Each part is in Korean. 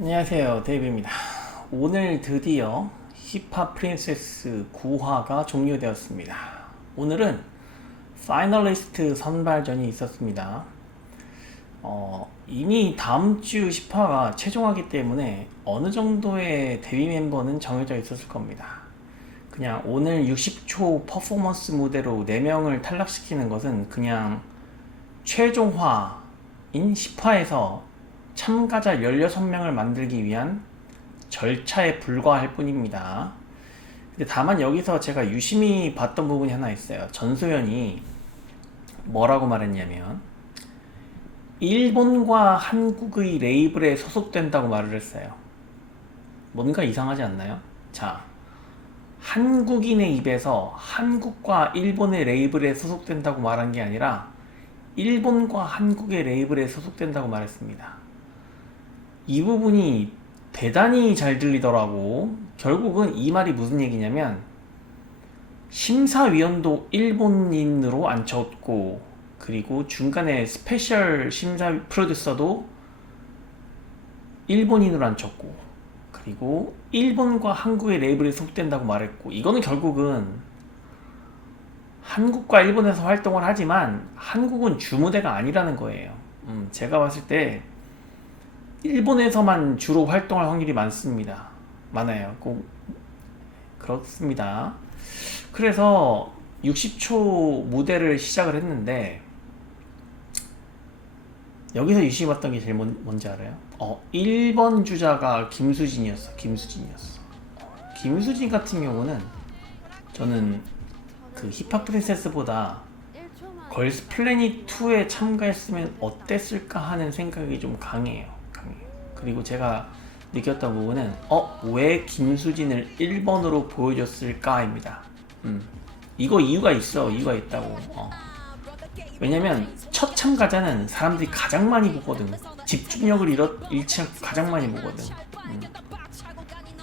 안녕하세요, 데이브입니다. 오늘 드디어 힙합 프린세스 9화가 종료되었습니다. 오늘은 파이널리스트 선발전이 있었습니다. 이미 다음 주 10화가 최종화기 때문에 어느 정도의 데뷔 멤버는 정해져 있었을 겁니다. 그냥 오늘 60초 퍼포먼스 무대로 4명을 탈락시키는 것은 그냥 최종화인 10화에서 참가자 16명을 만들기 위한 절차에 불과할 뿐입니다. 근데 다만 여기서 제가 유심히 봤던 부분이 하나 있어요. 전소연이 뭐라고 말했냐면 일본과 한국의 레이블에 소속된다고 말을 했어요. 뭔가 이상하지 않나요? 자, 한국인의 입에서 한국과 일본의 레이블에 소속된다고 말한 게 아니라 일본과 한국의 레이블에 소속된다고 말했습니다. 이 부분이 대단히 잘 들리더라고. 결국은 이 말이 무슨 얘기냐면 심사위원도 일본인으로 앉혔고, 그리고 중간에 스페셜 심사 프로듀서도 일본인으로 앉혔고, 그리고 일본과 한국의 레이블에 속된다고 말했고, 이거는 결국은 한국과 일본에서 활동을 하지만 한국은 주무대가 아니라는 거예요. 제가 봤을 때 일본에서만 주로 활동할 확률이 많습니다. 많아요. 꼭 그렇습니다. 그래서 60초 무대를 시작을 했는데 여기서 유심히 봤던 게 제일 뭔지 알아요? 1번 주자가 김수진이었어. 김수진 같은 경우는 저는 그 힙합 프린세스보다 걸스 플래닛 2에 참가했으면 어땠을까 하는 생각이 좀 강해요. 그리고 제가 느꼈던 부분은 왜 김수진을 1번으로 보여줬을까입니다. 이거 이유가 있다고. 왜냐면 첫 참가자는 사람들이 가장 많이 보거든. 집중력을 잃지 않고 가장 많이 보거든.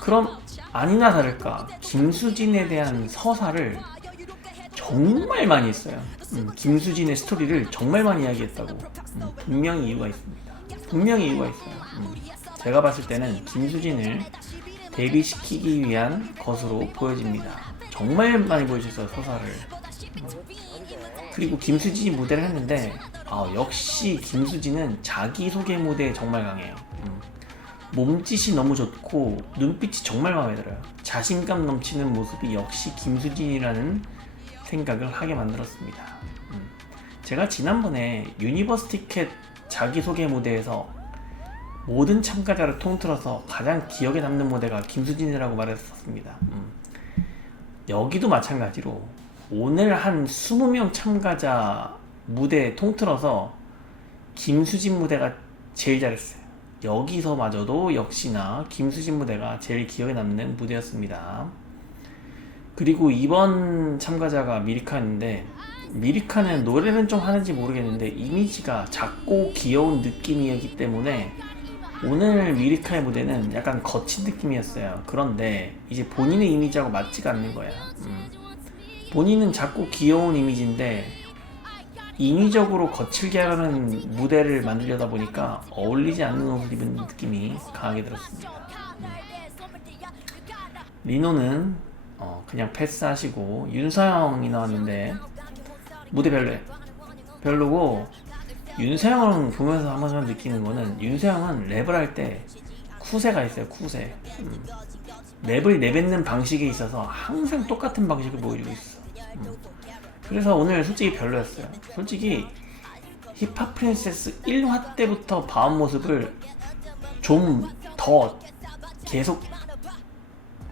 그럼 아니나 다를까 김수진에 대한 서사를 정말 많이 했어요. 김수진의 스토리를 정말 많이 이야기했다고. 분명히 이유가 있습니다. 분명히 이유가 있어요. 제가 봤을 때는 김수진을 데뷔시키기 위한 것으로 보여집니다. 정말 많이 보여줬어요, 서사를. 그리고 김수진이 무대를 했는데 역시 김수진은 자기소개 무대에 정말 강해요. 몸짓이 너무 좋고 눈빛이 정말 마음에 들어요. 자신감 넘치는 모습이 역시 김수진이라는 생각을 하게 만들었습니다. 제가 지난번에 유니버스티켓 자기소개 무대에서 모든 참가자를 통틀어서 가장 기억에 남는 무대가 김수진이라고 말했었습니다. 여기도 마찬가지로 오늘 한 20명 참가자 무대 통틀어서 김수진 무대가 제일 잘했어요. 여기서마저도 역시나 김수진 무대가 제일 기억에 남는 무대였습니다. 그리고 이번 참가자가 미리카였는데, 미리카는 노래는 좀 하는지 모르겠는데 이미지가 작고 귀여운 느낌이었기 때문에 오늘 미리카의 무대는 약간 거친 느낌이었어요. 그런데 이제 본인의 이미지하고 맞지가 않는 거야. 본인은 작고 귀여운 이미지인데 인위적으로 거칠게 하려는 무대를 만들려다 보니까 어울리지 않는 옷을 입은 느낌이 강하게 들었습니다. 리노는 그냥 패스하시고, 윤서영이 나왔는데 무대 별로고, 윤서영을 보면서 한번 느끼는 거는 윤서영은 랩을 할 때 쿠세가 있어요. 쿠세. 랩을 내뱉는 방식에 있어서 항상 똑같은 방식을 보여주고 있어. 그래서 오늘 솔직히 별로였어요. 솔직히 힙합 프린세스 1화 때부터 봐온 모습을 좀 더 계속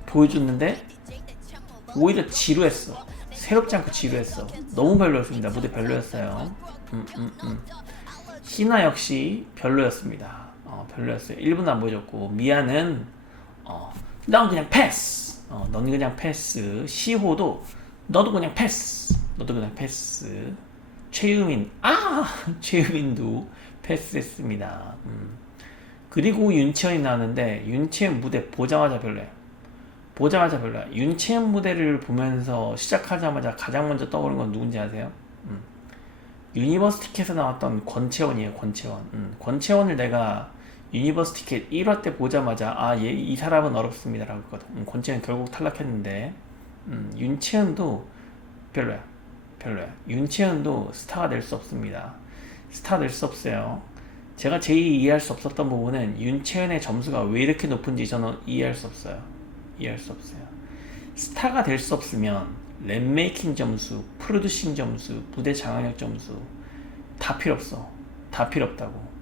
보여줬는데 오히려 지루했어. 새롭지 않고 지루했어. 너무 별로였습니다. 무대 별로였어요. 희나 역시 별로였습니다. 별로였어요. 1분도 안 보여줬고, 미아는 넌 그냥 패스. 넌 그냥 패스. 시호도 너도 그냥 패스. 최유민 최유민도 패스했습니다. 그리고 윤채연이 나왔는데 윤채연 무대 보자마자 별로야. 윤채연 무대를 보면서 시작하자마자 가장 먼저 떠오르는 건 누군지 아세요? 유니버스티켓에서 나왔던 권채원이에요. 권채원을 내가 유니버스 티켓 1화 때 보자마자 이 사람은 어렵습니다 라고 했거든. 권채은 결국 탈락했는데 윤채은도 별로야. 윤채은도 스타가 될 수 없습니다. 스타 될 수 없어요. 제가 제일 이해할 수 없었던 부분은 윤채은의 점수가 왜 이렇게 높은지 저는 이해할 수 없어요. 스타가 될 수 없으면 랩메이킹 점수, 프로듀싱 점수, 무대 장악력 점수 다 필요 없어. 다 필요 없다고.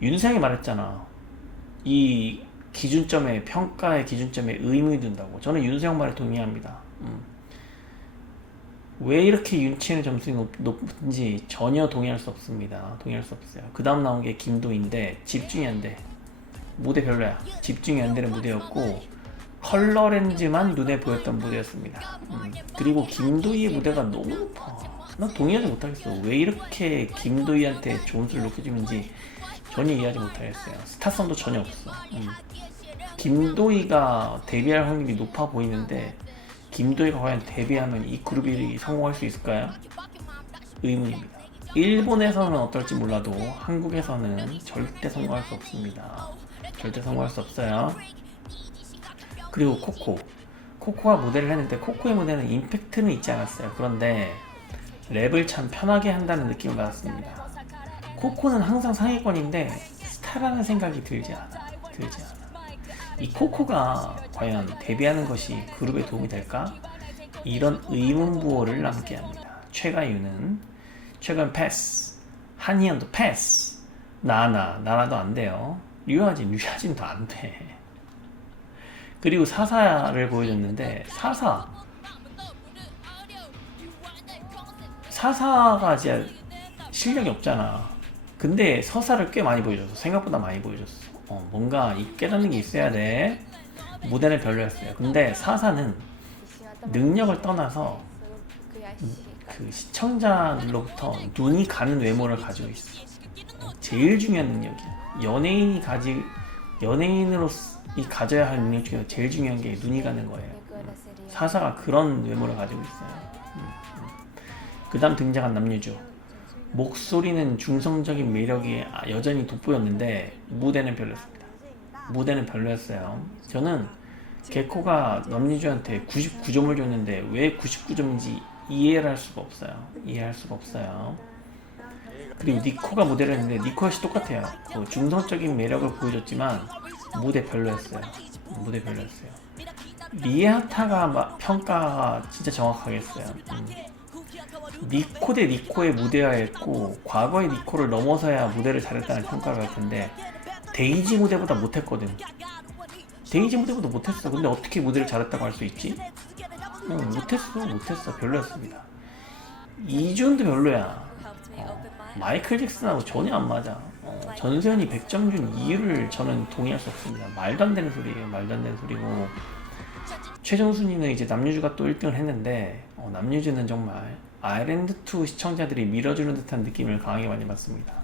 윤상이 말했잖아. 이 기준점에, 평가의 기준점에 의문이 든다고. 저는 윤상 말에 동의합니다. 왜 이렇게 윤치의 점수가 높은지 전혀 동의할 수 없습니다. 동의할 수 없어요. 그 다음 나온 게 김도인데 집중이 안 돼. 무대 별로야. 집중이 안 되는 무대였고 컬러 렌즈만 눈에 보였던 무대였습니다. 그리고 김도희의 무대가 너무 높아. 난 동의하지 못하겠어. 왜 이렇게 김도희한테 좋은 수를 높게 주는지 전혀 이해하지 못하겠어요. 스타성도 전혀 없어. 김도희가 데뷔할 확률이 높아 보이는데 김도희가 과연 데뷔하면 이 그룹이 성공할 수 있을까요? 의문입니다. 일본에서는 어떨지 몰라도 한국에서는 절대 성공할 수 없습니다. 절대 성공할 수 없어요. 그리고 코코가 무대를 했는데 코코의 무대는 임팩트는 있지 않았어요. 그런데 랩을 참 편하게 한다는 느낌을 받았습니다. 코코는 항상 상위권인데 스타라는 생각이 들지 않아. 이 코코가 과연 데뷔하는 것이 그룹에 도움이 될까? 이런 의문부호를 남게 합니다. 최가유는 최근 패스, 한희연도 패스, 나나도 안 돼요. 류하진도 안 돼. 그리고 사사를 보여줬는데 사사가 진짜 실력이 없잖아. 근데 서사를 꽤 많이 보여줬어. 생각보다 많이 보여줬어. 뭔가 깨닫는 게 있어야 돼. 무대는 별로였어요. 근데 사사는 능력을 떠나서 그 시청자들로부터 눈이 가는 외모를 가지고 있어. 제일 중요한 능력이야. 연예인으로 가져야 할 능력 중에 제일 중요한 게 눈이 가는 거예요. 사사가 그런 외모를 가지고 있어요. 그 다음 등장한 남유주. 목소리는 중성적인 매력이 여전히 돋보였는데 무대는 별로였어요. 저는 개코가 남유주한테 99점을 줬는데 왜 99점인지 이해할 수가 없어요. 그리고 니코가 무대를 했는데 니코 역시 똑같아요. 중성적인 매력을 보여줬지만 무대 별로였어요. 리에하타가 평가가 진짜 정확하게 했어요. 니코 대 니코의 무대야였고 과거의 니코를 넘어서야 무대를 잘했다는 평가가 있던데 데이지 무대보다 못했거든. 못했어. 근데 어떻게 무대를 잘했다고 할 수 있지? 못했어. 별로였습니다. 이준도 별로야. 마이클 잭슨하고 전혀 안 맞아. 전세현이 100점 준 이유를 저는 동의할 수 없습니다. 말도 안 되는 소리고 최정순이는 이제 남유주가 또 1등을 했는데 남유주는 정말 아일랜드2 시청자들이 밀어주는 듯한 느낌을 강하게 많이 받습니다.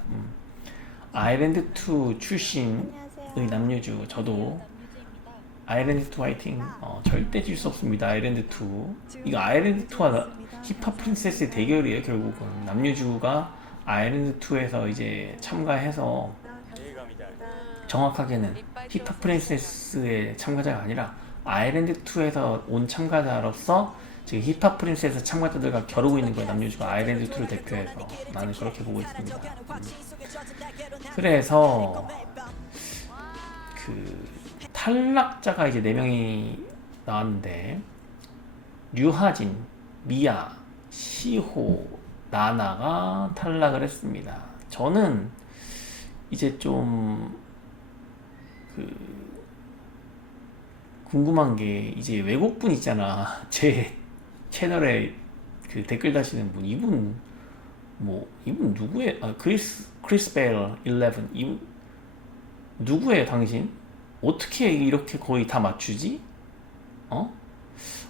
아일랜드2 출신의 남유주, 저도 아일랜드2 화이팅. 절대 질 수 없습니다. 아일랜드2 이거 아일랜드2와 힙합 프린세스의 대결이에요. 결국은 남유주가 아일랜드2에서 이제 참가해서 정확하게는 힙합 프린세스의 참가자가 아니라 아일랜드2에서 온 참가자로서 지금 힙합 프린세스 참가자들과 겨루고 있는 거예요. 남유주가 아일랜드2를 대표해서. 나는 그렇게 보고 있습니다. 그래서 그 탈락자가 이제 4명이 나왔는데 류하진, 미아, 시호, 나나가 탈락을 했습니다. 저는 이제 좀 궁금한 게 이제 외국분 있잖아. 제 채널에 그 댓글 다시는 분, 이분 누구예요? 크리스 베일 11 이분 누구예요, 당신? 어떻게 이렇게 거의 다 맞추지?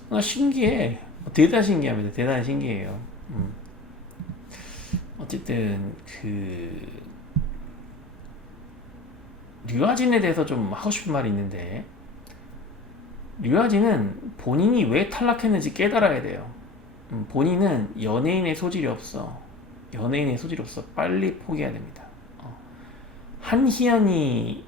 나 신기해. 대단히 신기합니다. 대단히 신기해요. 어쨌든 류아진에 대해서 좀 하고 싶은 말이 있는데 류아진은 본인이 왜 탈락했는지 깨달아야 돼요. 본인은 연예인의 소질이 없어. 빨리 포기해야 됩니다. 한희연이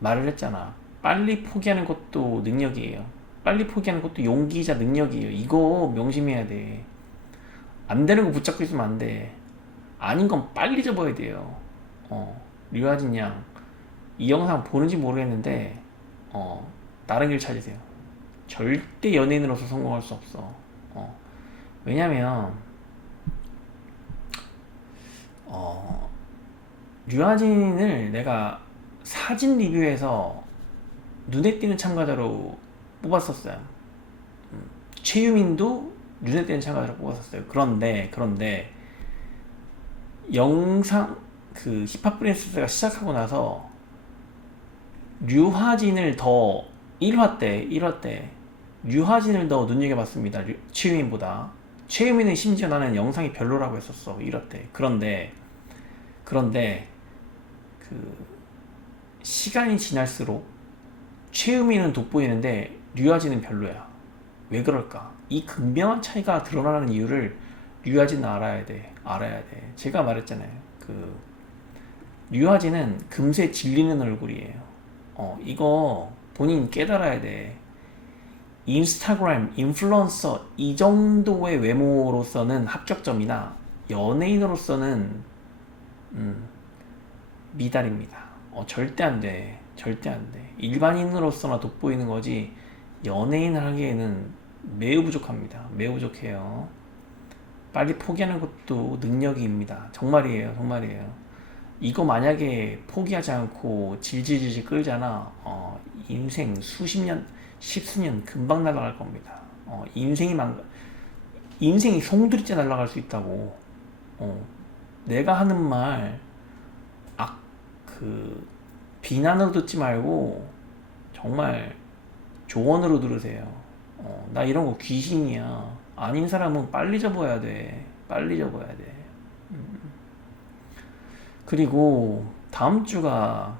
말을 했잖아. 빨리 포기하는 것도 능력이에요. 빨리 포기하는 것도 용기이자 능력이에요. 이거 명심해야 돼. 안 되는 거 붙잡고 있으면 안 돼. 아닌 건 빨리 접어야 돼요. 류하진 양, 이 영상 보는지 모르겠는데, 다른 길 찾으세요. 절대 연예인으로서 성공할 수 없어. 왜냐면, 류하진을 내가 사진 리뷰에서 눈에 띄는 참가자로 뽑았었어요. 최유민도 눈에 띄는 참가자로 뽑았었어요. 그런데 영상 그 힙합 프린세스가 시작하고 나서 류하진을 더 1화 때 류하진을 더 눈여겨봤습니다. 최유민보다. 최유민은 심지어 나는 영상이 별로라고 했었어. 1화 때. 그런데 그 시간이 지날수록 최유민은 돋보이는데 류하진은 별로야. 왜 그럴까? 이 극명한 차이가 드러나는 이유를 류하진은 알아야 돼. 제가 말했잖아요. 류하진은 금세 질리는 얼굴이에요. 이거 본인 깨달아야 돼. 인스타그램 인플루언서 이 정도의 외모로서는 합격점이나 연예인으로서는 미달입니다. 절대 안 돼. 일반인으로서나 돋보이는 거지 연예인을 하기에는 매우 부족합니다. 매우 부족해요. 빨리 포기하는 것도 능력입니다. 정말이에요. 이거 만약에 포기하지 않고 질질질질 끌잖아. 인생 수십 년, 십수년 금방 날아갈 겁니다. 인생이 송두리째 날아갈 수 있다고. 내가 하는 말, 비난으로 듣지 말고 정말 조언으로 들으세요. 나 이런 거 귀신이야. 아닌 사람은 빨리 접어야 돼. 그리고 다음 주가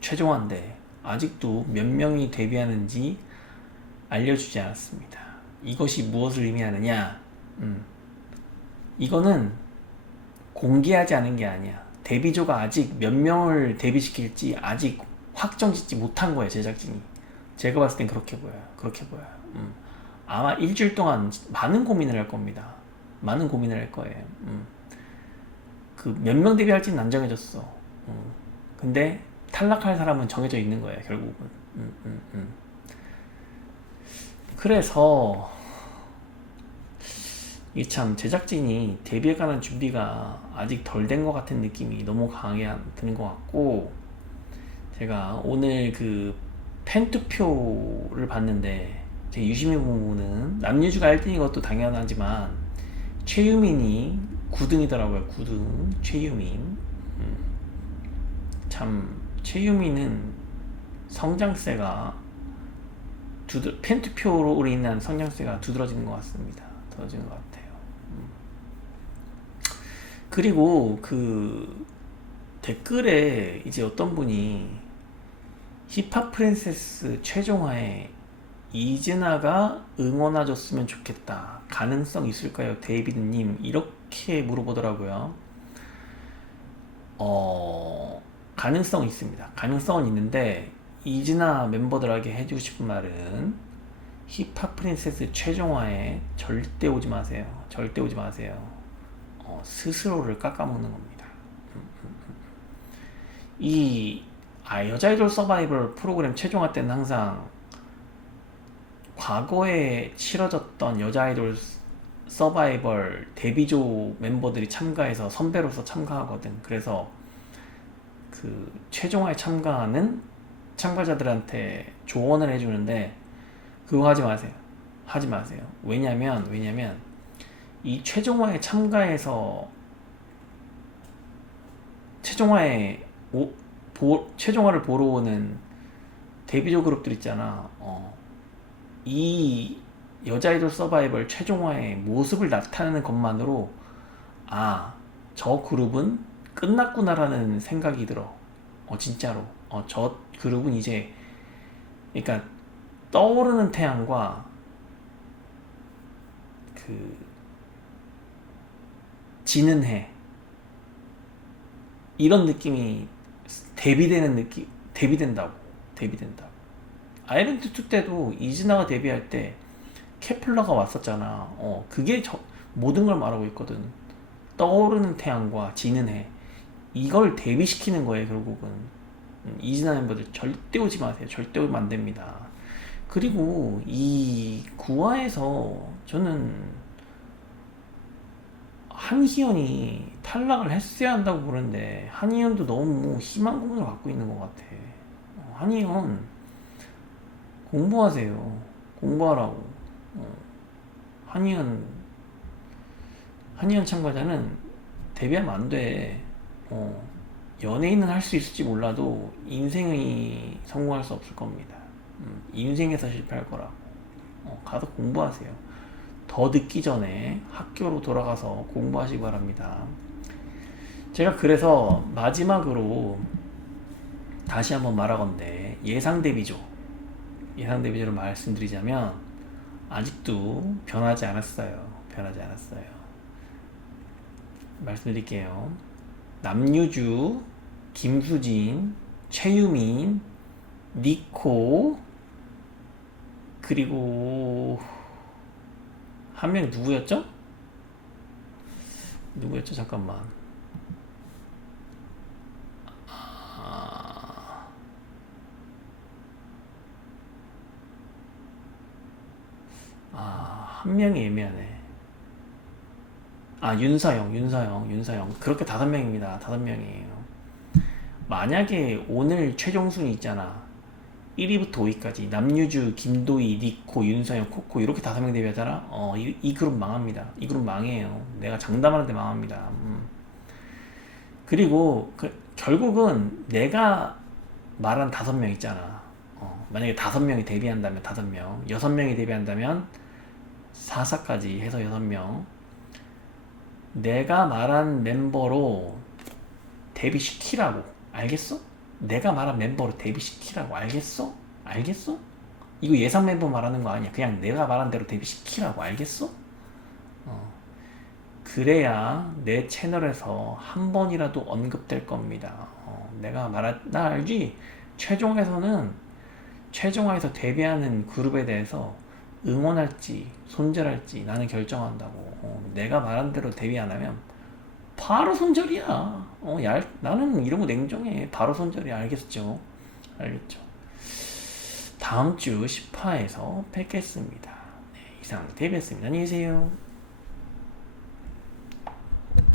최종화인데 아직도 몇 명이 데뷔하는지 알려주지 않았습니다. 이것이 무엇을 의미하느냐? 이거는 공개하지 않은 게 아니야. 데뷔조가 아직 몇 명을 데뷔시킬지 아직 확정짓지 못한 거예요, 제작진이. 제가 봤을 땐 그렇게 보여요. 아마 일주일 동안 많은 고민을 할 겁니다. 많은 고민을 할 거예요. 그 몇 명 데뷔할지는 안 정해졌어. 근데 탈락할 사람은 정해져 있는 거예요, 결국은. 그래서 이게 참 제작진이 데뷔해가는 준비가 아직 덜 된 것 같은 느낌이 너무 강하게 드는 것 같고, 제가 오늘 그 팬투표를 봤는데 제 유심히 보면은 남유주가 1등인 것도 당연하지만 최유민이 9등이더라고요. 9등 최유민. 참 최유민은 성장세가 팬투표로 인한 성장세가 두드러지는 것 같습니다. 두드러지는 것 같아요. 그리고 그 댓글에 이제 어떤 분이 힙합 프린세스 최종화에 이즈나가 응원해줬으면 좋겠다. 가능성 있을까요? 데이비드님 이렇게 물어보더라고요. 가능성 있습니다. 가능성은 있는데 이즈나 멤버들에게 해주고 싶은 말은 힙합 프린세스 최종화에 절대 오지 마세요. 스스로를 깎아먹는 겁니다. 여자 아이돌 서바이벌 프로그램 최종화 때는 항상 과거에 치러졌던 여자 아이돌 서바이벌 데뷔조 멤버들이 참가해서 선배로서 참가하거든. 그래서 그 최종화에 참가하는 참가자들한테 조언을 해주는데 그거 하지 마세요. 왜냐면 이 최종화에 참가해서 최종화를 보러 오는 데뷔조 그룹들 있잖아. 이 여자 아이돌 서바이벌 최종화의 모습을 나타내는 것만으로 저 그룹은 끝났구나라는 생각이 들어. 진짜로. 저 그룹은 이제, 그러니까 떠오르는 태양과 그 지는 해, 이런 느낌이 대비되는 느낌, 대비된다고. 아일랜드 2 때도 이즈나가 데뷔할 때 케플러가 왔었잖아. 그게 모든 걸 말하고 있거든. 떠오르는 태양과 지는 해. 이걸 대비시키는 거예요, 결국은. 이즈나 멤버들 절대 오지 마세요. 절대 오면 안 됩니다. 그리고 이 9화에서 저는 한희연이 탈락을 했어야 한다고 보는데 한희연도 너무 희망고문을 갖고 있는 것 같아. 한희연 공부하세요. 공부하라고. 한희연 참가자는 데뷔하면 안 돼. 연예인은 할 수 있을지 몰라도 인생이 성공할 수 없을 겁니다. 인생에서 실패할 거라고. 가서 공부하세요. 더 늦기 전에 학교로 돌아가서 공부하시기 바랍니다. 제가 그래서 마지막으로 다시 한번 말하건대 예상 대비조를 말씀드리자면 아직도 변하지 않았어요. 말씀드릴게요. 남유주, 김수진, 최유민, 니코, 그리고 한 명이 누구였죠? 잠깐만. 한 명이 애매하네. 윤서영. 그렇게 5명입니다. 5명이에요. 만약에 오늘 최종 순위 있잖아. 1위부터 5위까지 남유주, 김도희, 니코, 윤서영, 코코 이렇게 5명 데뷔하잖아. 이 그룹 망합니다. 이 그룹 망해요. 내가 장담하는데 망합니다. 그리고 결국은 내가 말한 5명 있잖아. 만약에 5명이 데뷔한다면 5명, 6명이 데뷔한다면 4사까지 해서 6명. 내가 말한 멤버로 데뷔시키라고. 알겠어? 내가 말한 멤버로 데뷔시키라고. 알겠어? 이거 예상 멤버 말하는 거 아니야. 그냥 내가 말한 대로 데뷔시키라고. 알겠어? 그래야 내 채널에서 한 번이라도 언급될 겁니다. 나 알지? 최종화에서 데뷔하는 그룹에 대해서 응원할지 손절할지 나는 결정한다고. 내가 말한 대로 데뷔 안 하면 바로 손절이야. 나는 이런 거 냉정해. 바로 손절이야. 알겠죠? 다음 주 10화에서 뵙겠습니다. 네, 이상 데뷔했습니다. 안녕히 계세요.